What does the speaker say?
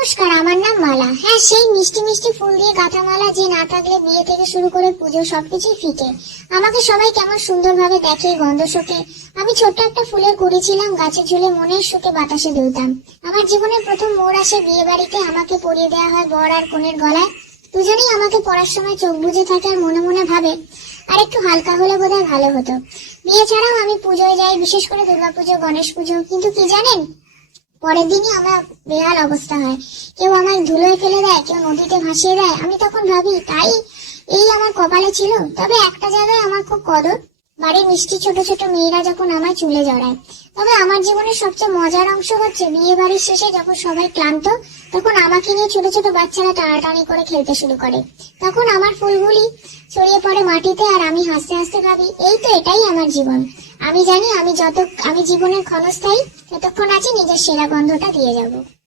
নমস্কার, আমার নাম মালা। হ্যাঁ, সেই মিষ্টি মিষ্টি ফুল দিয়ে গাঁথা মালা যে না থাকলে বিয়ে থেকে শুরু করে পুজো সবকিছুই ফিকে। আমাকে সবাই কেমন সুন্দরভাবে দেখে, গন্ধ শোকে। আমি ছোট্ট একটা ফুলের কুড়ি ছিলাম, গাছে ঝুলে মনের সুখে বাতাসে দুলতাম। আমার জীবনের প্রথম মোড় আসে বিয়ে বাড়িতে। আমাকে পরিয়ে দেওয়া হয় বর আর কনের গলায়। দুজনেই আমাকে পড়ার সময় চোখ বুজে থাকে আর মনে মনে ভাবে আর একটু হালকা হলে বোধহয় ভালো হতো। বিয়ে ছাড়াও আমি পুজোয় যাই, বিশেষ করে দুর্গাপুজো, গণেশ পুজো। কিন্তু কি জানেন, পরের দিনই আমার বেহাল অবস্থা হয়। কেউ আমায় ধুলোয় ফেলে দেয়, কেউ নদীতে ভাসিয়ে দেয়। আমি তখন ভাবি তাই এই আমার কপালে ছিল। তবে একটা জায়গায় আমার খুব কদর, বাড়ির মিষ্টি ছোট ছোট মেয়েরা যখন আমায় চুলে জড়ায়। তবে আমার জীবনের সবচেয়ে মজার অংশ হচ্ছে বিয়ে বাড়ির শেষে যখন সবাই ক্লান্ত, তখন আমাকে নিয়ে ছোট ছোট বাচ্চারা টানাটানি করে খেলতে শুরু করে। তখন আমার ফুলগুলি ছড়িয়ে পড়ে মাটিতে আর আমি হাসতে হাসতে ভাবি এই তো, এটাই আমার জীবন। আমি জানি আমি জীবনের ক্ষণস্থায়ী, ততক্ষণ আছে নিজের সেরা গন্ধটা দিয়ে যাব।